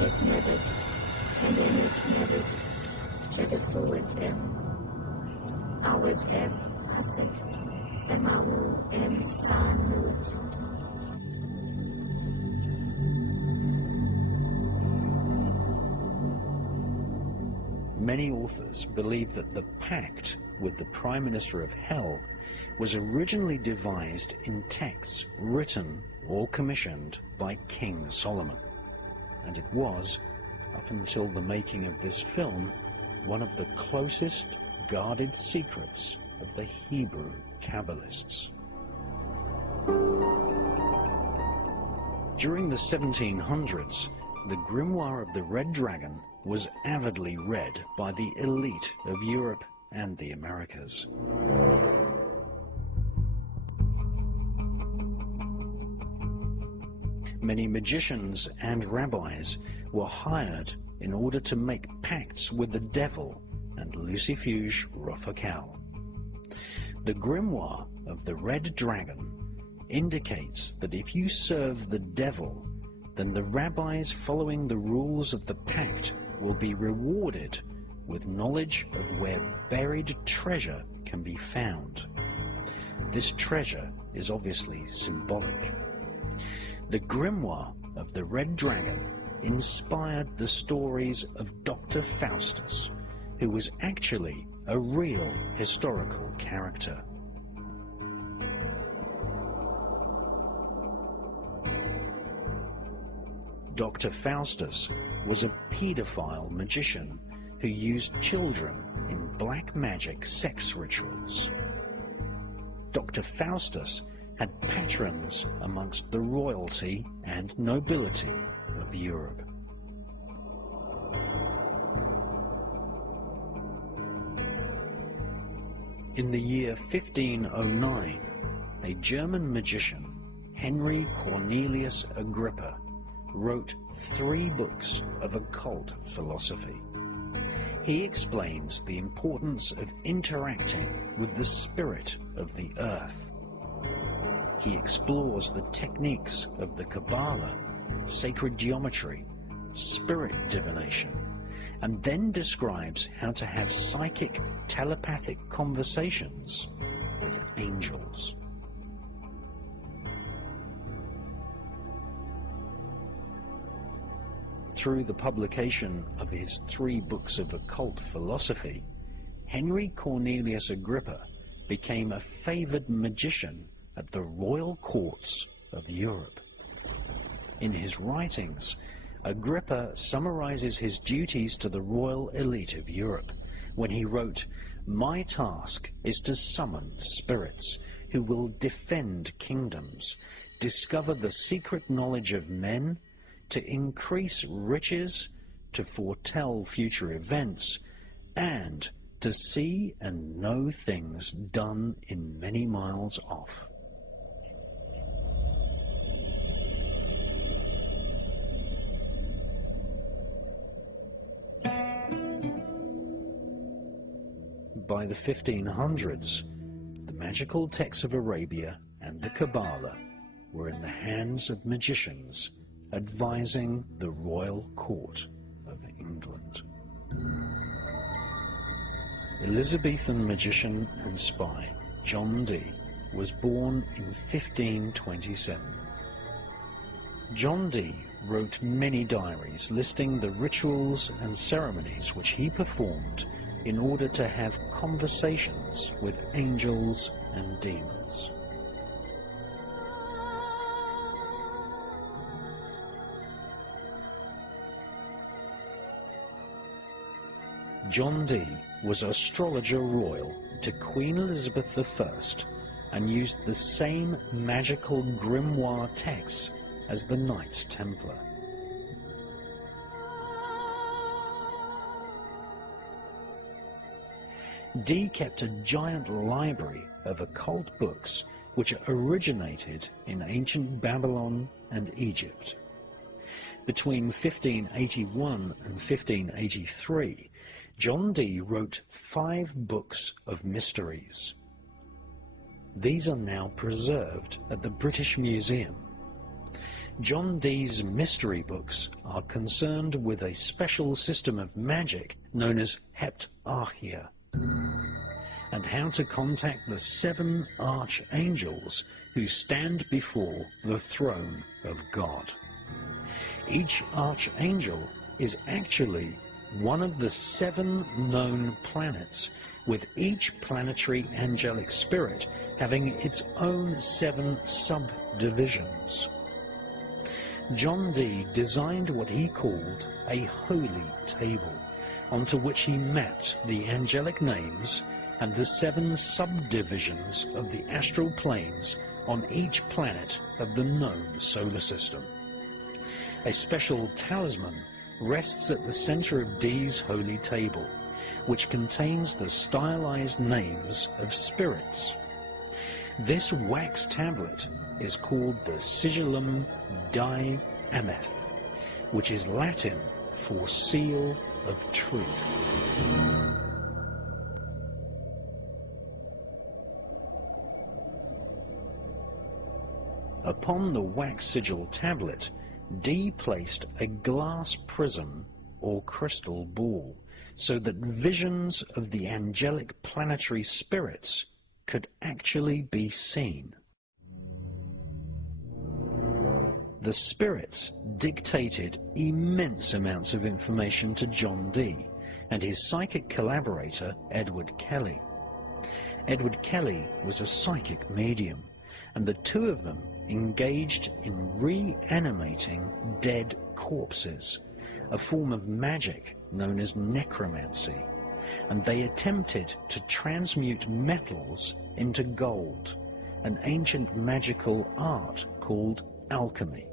it nebbet, and in it nebbet, jetted forward F, awed F, asset, semawu em sanut. Many authors believe that the pact with the Prime Minister of Hell was originally devised in texts written or commissioned by King Solomon, and it was, up until the making of this film, one of the closest guarded secrets of the Hebrew Kabbalists. During the 1700s, the Grimoire of the Red Dragon was avidly read by the elite of Europe and the Americas. Many magicians and rabbis were hired in order to make pacts with the devil and Lucifuge Rofakal. The Grimoire of the Red Dragon indicates that if you serve the devil, then the rabbis following the rules of the pact will be rewarded with knowledge of where buried treasure can be found. This treasure is obviously symbolic. The Grimoire of the Red Dragon inspired the stories of Dr. Faustus, who was actually a real historical character. Dr. Faustus was a paedophile magician who used children in black magic sex rituals. Dr. Faustus had patrons amongst the royalty and nobility of Europe. In the year 1509, a German magician, Henry Cornelius Agrippa, wrote 3 books of occult philosophy. He explains the importance of interacting with the spirit of the earth. He explores the techniques of the Kabbalah, sacred geometry, spirit divination, and then describes how to have psychic, telepathic conversations with angels. Through the publication of his 3 books of occult philosophy, Henry Cornelius Agrippa became a favored magician at the royal courts of Europe. In his writings, Agrippa summarizes his duties to the royal elite of Europe when he wrote, "My task is to summon spirits who will defend kingdoms, discover the secret knowledge of men, to increase riches, to foretell future events, and to see and know things done in many miles off." By the 1500s, the magical texts of Arabia and the Kabbalah were in the hands of magicians advising the royal court of England. Elizabethan magician and spy John Dee was born in 1527. John Dee wrote many diaries listing the rituals and ceremonies which he performed in order to have conversations with angels and demons. John Dee was astrologer royal to Queen Elizabeth I and used the same magical grimoire texts as the Knights Templar. Dee kept a giant library of occult books which originated in ancient Babylon and Egypt. Between 1581 and 1583, John Dee wrote 5 books of mysteries. These are now preserved at the British Museum. John Dee's mystery books are concerned with a special system of magic known as heptarchia, and how to contact the 7 archangels who stand before the throne of God. Each archangel is actually one of the 7 known planets, with each planetary angelic spirit having its own 7 subdivisions. John Dee designed what he called a holy table, onto which he mapped the angelic names and the 7 subdivisions of the astral planes on each planet of the known solar system. A special talisman rests at the center of Dee's holy table, which contains the stylized names of spirits. This wax tablet is called the Sigillum Dei Ameth, which is Latin for seal of truth. Upon the wax sigil tablet, Dee placed a glass prism or crystal ball, so that visions of the angelic planetary spirits could actually be seen. The spirits dictated immense amounts of information to John Dee and his psychic collaborator, Edward Kelly. Edward Kelly was a psychic medium, and the two of them engaged in reanimating dead corpses, a form of magic known as necromancy, and they attempted to transmute metals into gold, an ancient magical art called alchemy.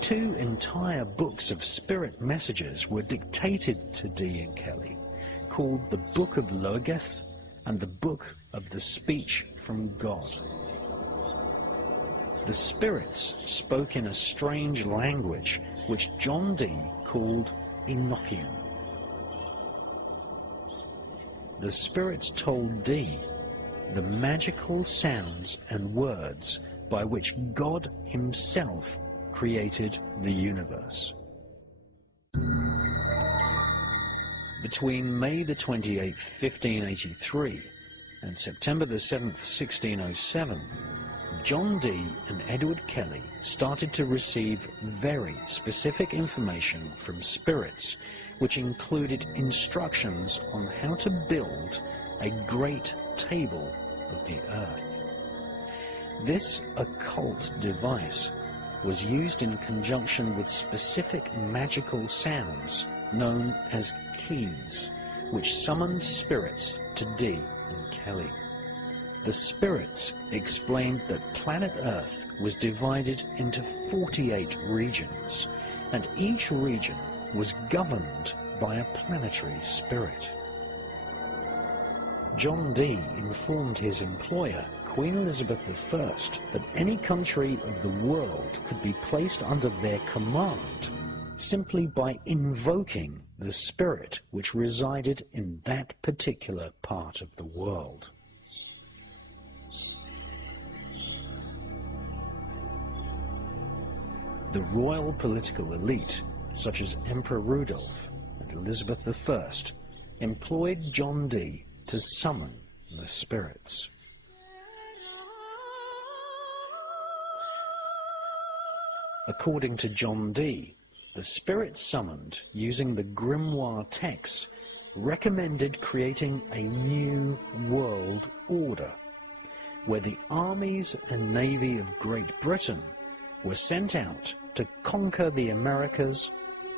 2 entire books of spirit messages were dictated to Dee and Kelly, called the Book of Logeth and the Book of the Speech from God. The spirits spoke in a strange language which John Dee called Enochian. The spirits told Dee the magical sounds and words by which God himself created the universe. Between May the 28th, 1583 and September the 7th, 1607, John Dee and Edward Kelly started to receive very specific information from spirits, which included instructions on how to build a great table of the earth. This occult device was used in conjunction with specific magical sounds known as keys, which summoned spirits to Dee and Kelly. The spirits explained that planet Earth was divided into 48 regions, and each region was governed by a planetary spirit. John Dee informed his employer, Queen Elizabeth I, that any country of the world could be placed under their command simply by invoking the spirit which resided in that particular part of the world. The royal political elite, such as Emperor Rudolph and Elizabeth I, employed John Dee to summon the spirits. According to John Dee, the spirits summoned using the grimoire texts recommended creating a new world order, where the armies and navy of Great Britain were sent out to conquer the Americas,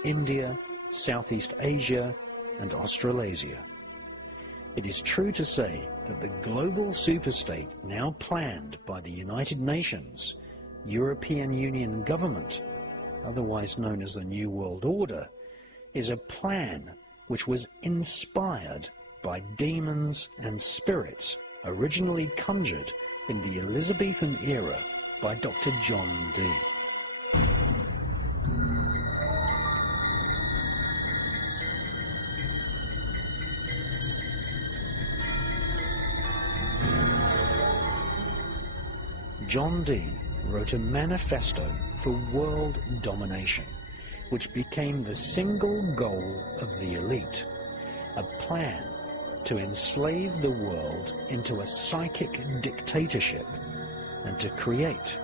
India, Southeast Asia, and Australasia. It is true to say that the global superstate now planned by the United Nations, European Union government, otherwise known as the New World Order, is a plan which was inspired by demons and spirits originally conjured in the Elizabethan era by Dr. John Dee. John Dee wrote a manifesto for world domination, which became the single goal of the elite, a plan to enslave the world into a psychic dictatorship and to create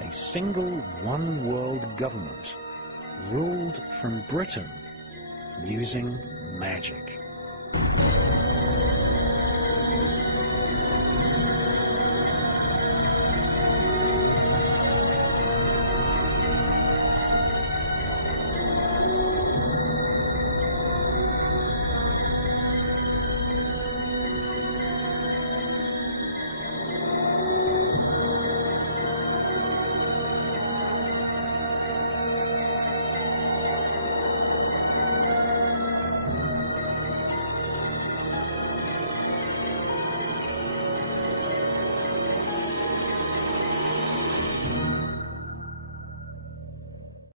a single one-world government ruled from Britain using magic.